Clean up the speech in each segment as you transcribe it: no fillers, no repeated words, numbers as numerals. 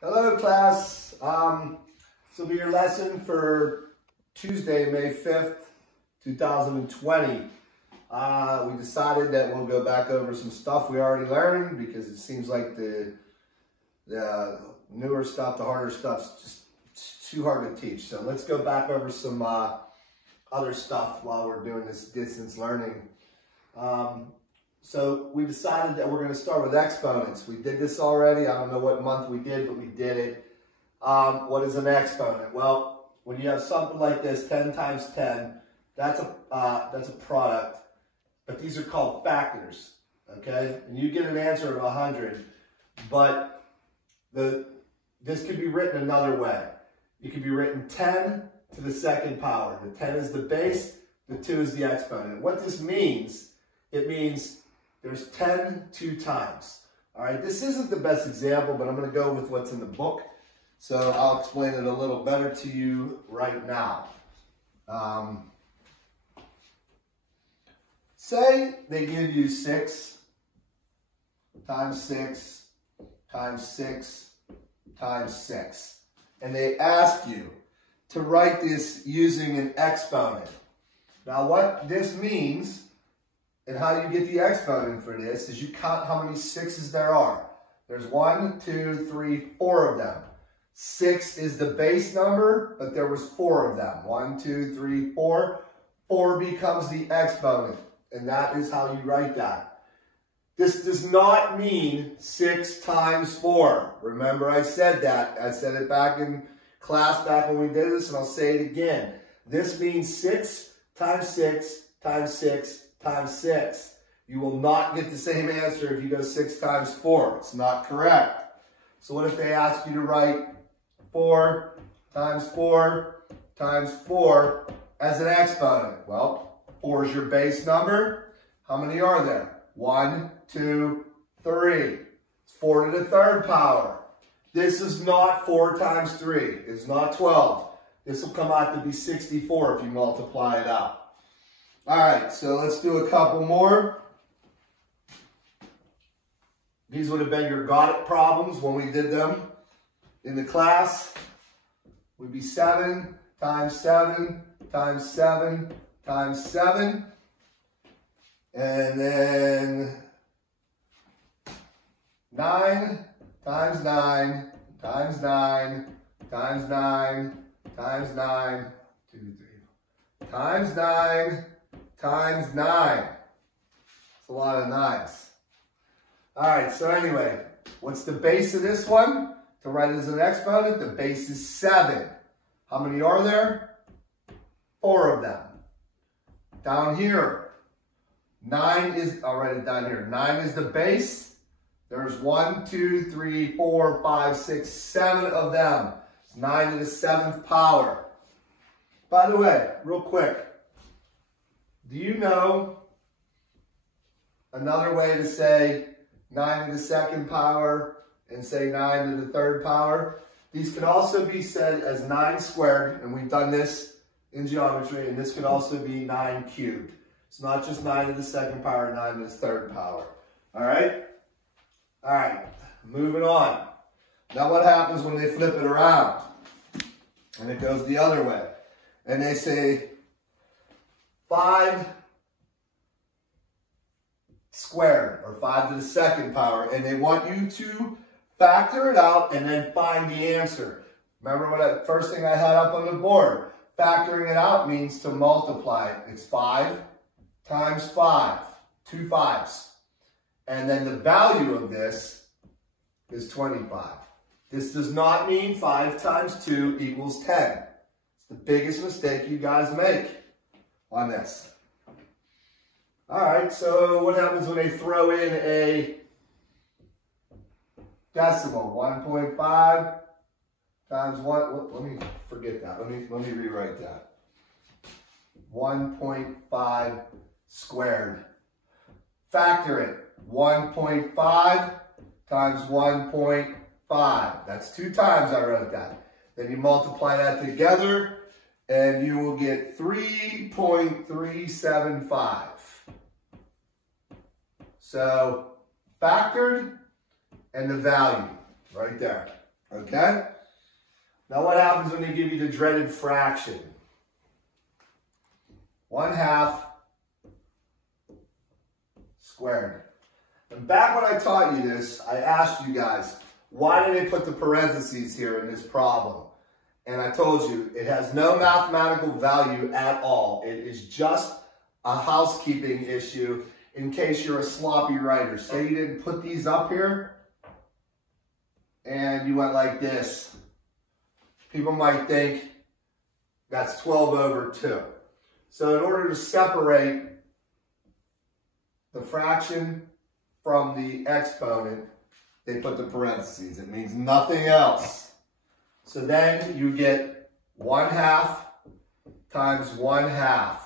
Hello, class. This will be your lesson for Tuesday, May 5th, 2020. We decided that we'll go back over some stuff we already learned because it seems like the newer stuff, the harder stuff's just too hard to teach. So let's go back over some other stuff while we're doing this distance learning. So we decided that we're going to start with exponents. We did this already. I don't know what month we did, but we did it. What is an exponent? Well, when you have something like this, 10 times 10, that's a product. But these are called factors, okay? And you get an answer of 100, but this could be written another way. It could be written 10 to the second power. The 10 is the base, the 2 is the exponent. What this means, it means there's 10 two times. All right, this isn't the best example, but I'm going to go with what's in the book. So I'll explain it a little better to you right now. Say they give you 6 times 6 times 6 times 6. And they ask you to write this using an exponent. Now what this means and how you get the exponent for this is you count how many 6s there are. There's 1, 2, 3, 4 of them. 6 is the base number, but there was 4 of them. 1, 2, 3, 4. 4 becomes the exponent, and that is how you write that. This does not mean 6 times 4. Remember I said that. I said it back in class back when we did this, and I'll say it again. This means 6 times 6 times 6 times 6. You will not get the same answer if you go 6 times 4. It's not correct. So what if they ask you to write 4 times 4 times 4 as an exponent? Well, 4 is your base number. How many are there? 1, 2, 3. It's 4 to the third power. This is not 4 times 3. It's not 12. This will come out to be 64 if you multiply it out. All right, so let's do a couple more. These would have been your got it problems when we did them in the class. Would be 7 times 7 times 7 times 7. And then 9 times 9 times 9 times 9 times 9, 2, 3, times 9 times 9. It's a lot of 9s. All right, so anyway, what's the base of this one? To write it as an exponent, the base is 7. How many are there? 4 of them. Down here, 9 is, I'll write it down here. 9 is the base. There's 1, 2, 3, 4, 5, 6, 7 of them. It's 9 to the 7th power. By the way, real quick, do you know another way to say 9 to the second power and say 9 to the third power? These can also be said as 9 squared, and we've done this in geometry, and this can also be 9 cubed. It's not just 9 to the second power, 9 to the third power. All right? All right, moving on. Now what happens when they flip it around? And it goes the other way. And they say 5 squared, or 5 to the second power, and they want you to factor it out and then find the answer. Remember what first thing I had up on the board? Factoring it out means to multiply it. It's 5 times 5, 2 5s. And then the value of this is 25. This does not mean 5 times 2 equals 10. It's the biggest mistake you guys make on this. All right, so what happens when they throw in a decimal? 1.5 times 1, let me forget that. Let me rewrite that. 1.5 squared. Factor it. 1.5 times 1.5. That's 2 times I wrote that. Then you multiply that together and you will get 3.375. So factored and the value right there. Okay? Now what happens when they give you the dreaded fraction? 1/2 squared. And back when I taught you this, I asked you guys, why did they put the parentheses here in this problem? And I told you, it has no mathematical value at all. It is just a housekeeping issue in case you're a sloppy writer. Say you didn't put these up here and you went like this. People might think that's 12/2. So in order to separate the fraction from the exponent, they put the parentheses. It means nothing else. So then you get 1/2 times 1/2.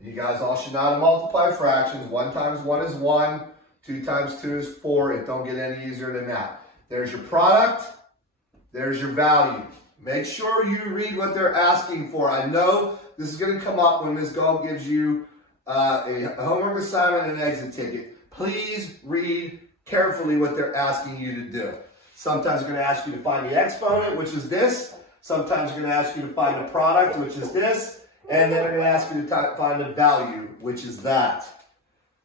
You guys all should know how to multiply fractions. 1 times 1 is 1. 2 times 2 is 4. It don't get any easier than that. There's your product. There's your value. Make sure you read what they're asking for. I know this is going to come up when Ms. Galt gives you a homework assignment and an exit ticket. Please read carefully what they're asking you to do. Sometimes they're going to ask you to find the exponent, which is this. Sometimes they're going to ask you to find the product, which is this. And then they're going to ask you to find the value, which is that.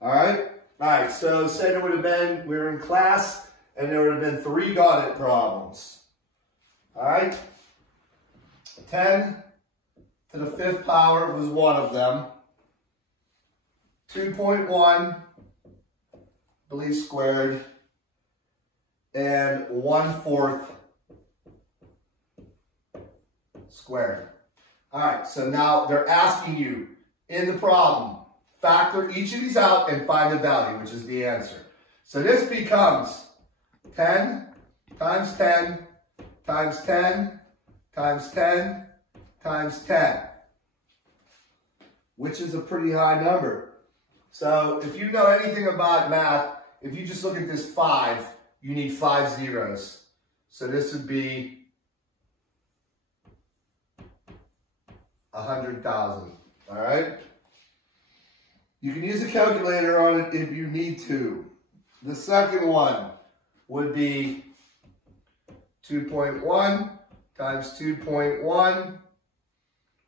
All right? All right, so say there would have been, we were in class, and there would have been 3 got it problems. All right? 10 to the 5th power was one of them. 2.1, I believe, squared. And 1/4 squared. All right, so now they're asking you in the problem, factor each of these out and find the value, which is the answer. So this becomes 10 times 10 times 10 times 10 times 10, which is a pretty high number. So if you know anything about math, if you just look at this 5, you need 5 zeros. So this would be 100,000, all right? You can use a calculator on it if you need to. The second one would be 2.1 times 2.1,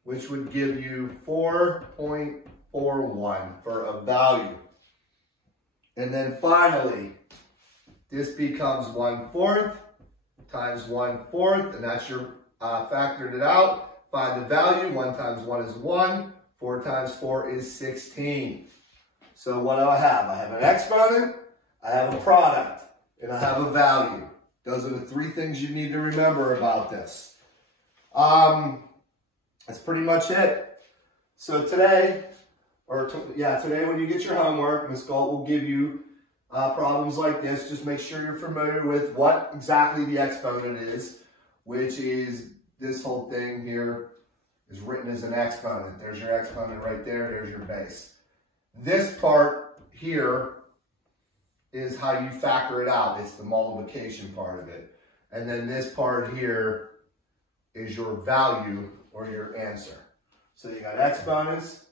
which would give you 4.41 for a value. And then finally, this becomes 1/4 times 1/4, and that's your factored it out. Find the value. 1 times 1 is 1. 4 times 4 is 16. So what do I have? I have an exponent, I have a product, and I have a value. Those are the 3 things you need to remember about this. That's pretty much it. So today, today when you get your homework, Ms. Galt will give you problems like this. Just make sure you're familiar with what exactly the exponent is, which is this whole thing here is written as an exponent. There's your exponent right there. There's your base. This part here is how you factor it out. It's the multiplication part of it. And then this part here is your value or your answer. So you got exponents,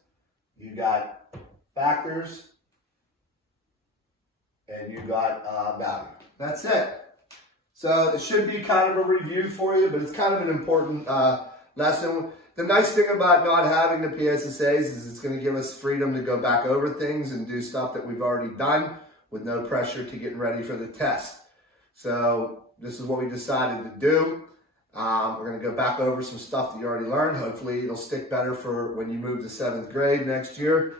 you got factors, and you got value. That's it. So it should be kind of a review for you, but it's kind of an important lesson. The nice thing about not having the PSSAs is it's going to give us freedom to go back over things and do stuff that we've already done with no pressure to getting ready for the test. So this is what we decided to do. We're going to go back over some stuff that you already learned. Hopefully it'll stick better for when you move to 7th grade next year.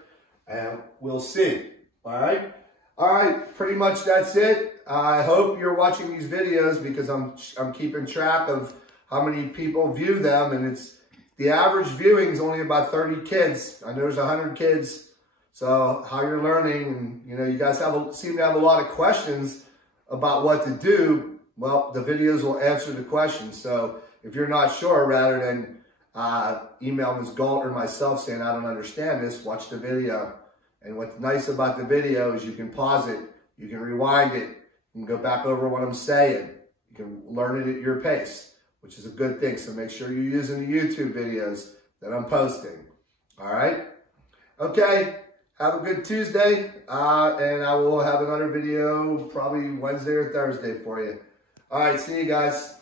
And we'll see. All right? All right, pretty much that's it. I hope you're watching these videos because I'm keeping track of how many people view them, and the average viewing is only about 30 kids. I know there's 100 kids. So how you're learning, and you guys seem to have a lot of questions about what to do. Well, the videos will answer the questions. So if you're not sure, rather than email Ms. Galt or myself saying I don't understand this, watch the video. And what's nice about the video is you can pause it, you can rewind it, you can go back over what I'm saying. You can learn it at your pace, which is a good thing. So make sure you're using the YouTube videos that I'm posting. All right? Okay. Have a good Tuesday, and I will have another video probably Wednesday or Thursday for you. All right, see you guys.